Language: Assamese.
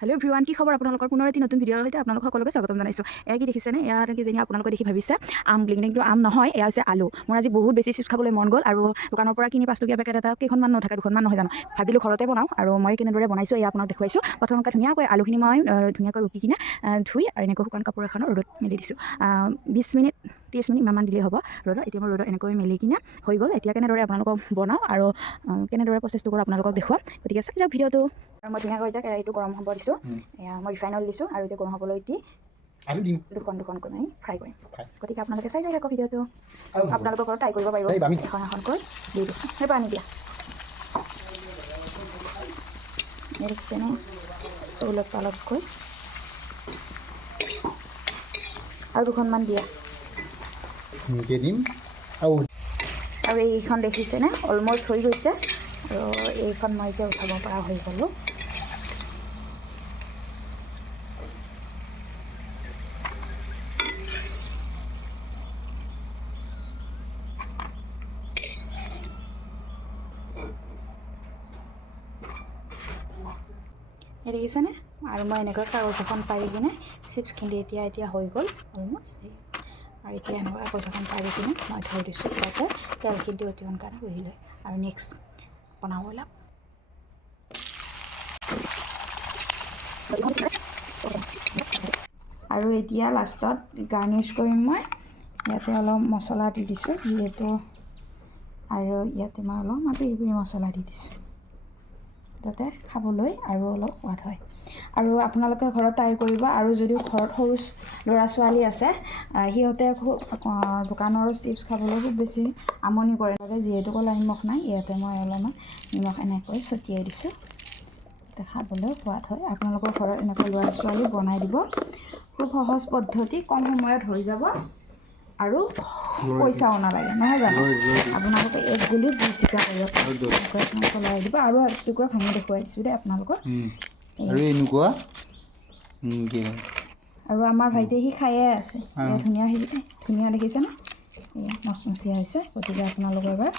হেল্ল' এভৰিৱান, কি খবৰ আপোনালোকৰ? পুনৰ এটি নতুন ভিডিঅ'ৰ সৈতে আপোনালোক সকলোকে স্বাগতম জনাইছোঁ। এয়া কি দেখিছেনে? এয়া কিজানি আপোনালোকে দেখি ভাবিছে আম বুলি, কিন্তু আম নহয়, এয়া হৈছে আলু। মোৰ আজি বহুত বেছি চিপছ খাবলৈ মন গ'ল আৰু দোকানৰ পৰা কিনি 5 টকীয়া পেকেট এটা কেইখনমান নথাকে, 2খনমান নহয় জানো, ভাবিলোঁ ঘৰতে বনাওঁ আৰু মই কেনেদৰে বনাইছোঁ এয়া আপোনাক দেখুৱাইছোঁ। প্ৰথমতে ধুনীয়াকৈ আলুখিনি মই ধুনীয়াকৈ ৰুকি কিনে ধুই আৰু এনেকৈ শুকান কাপোৰ এখনৰ ৰ'দত মেলি দিছোঁ। 20 মিনিট 30 মিনিট ইমান দিলেই হ'ব ৰ'দত। এতিয়া মই ৰ'দত এনেকৈ মেলি কিনে হৈ গ'ল। এতিয়া কেনেদৰে আপোনালোকক বনাওঁ আৰু কেনেদৰে প্ৰচেছটো কৰোঁ আপোনালোকক দেখুৱাম। গতিকে চাই যাওক ভিডিঅ'টো। আৰু মই ধুনীয়াকৈ এতিয়া কেৰাহীটো গৰম হ'ব দিছোঁ। এয়া মই ৰিফাইন অইল দিছোঁ আৰু এতিয়া গৰম হ'বলৈ দি আলু দিম, দুখনকৈ আমি ফ্ৰাই কৰিম। গতিকে আপোনালোকে চাই যাওক আকৌ ভিডিঅ'টো। আপোনালোকৰ ঘৰত ট্ৰাই কৰিব পাৰিব। এখন এখনকৈ দি দিছোঁ। সেই পানী দিয়া দেখিছেনে, ওলট পালটকৈ আৰু 2খনমান দিয়া দিম। আৰু এইখন দেখিছেনে অলমষ্ট হৈ গৈছে আৰু এইখন মই এতিয়া উঠাব পৰা হৈ গ'লোঁ। দেখিছেনে? আৰু মই এনেকৈ কাগজ এখন পাৰি কিনে চিপছখিনি এতিয়া হৈ গ'ল অলমষ্ট। আৰু এতিয়া এনেকুৱা কাগজ এখন পাৰি কিনে মই থৈ দিছোঁ যাতে তেলখিনি অতি সোনকালে বহি লয়। আৰু নেক্সট বনাব ওলাম। আৰু এতিয়া লাষ্টত গাৰ্নিছ কৰিম মই। ইয়াতে অলপ মছলা দি দিছোঁ যিহেতু, আৰু ইয়াতে মই অলপমান পেৰি মছলা দি দিছোঁ যাতে খাবলৈ আৰু অলপ সোৱাদ হয়। আৰু আপোনালোকে ঘৰত ট্ৰাই কৰিব। আৰু যদিও ঘৰত সৰু ল'ৰা ছোৱালী আছে, সিহঁতে দোকানৰ চিপছ খাবলৈ খুব বেছি আমনি কৰে, যিহেতু ক'লা নিমখ নাই, ইয়াতে মই অলপমান নিমখ এনেকৈ ছটিয়াই দিছোঁ যাতে খাবলৈ সোৱাদ হয়। আপোনালোকৰ ঘৰত এনেকৈ ল'ৰা ছোৱালী বনাই দিব। খুব সহজ পদ্ধতি, কম সময়ত হৈ যাব আৰু পইচাও নালাগে, নহয় জানো? আপোনালোকে এক গুলিত 2 চিকা কৰিব চলাই দিব। আৰু এটুকুৰা ভাঙি দেখুৱাই দিছোঁ দেই আপোনালোকৰ। আৰু আমাৰ ভাইটিয়ে সি খায়ে আছে। ধুনীয়া দেখিছেনে? এয়া মচমচীয়া হৈছে। গতিকে আপোনালোকে এবাৰ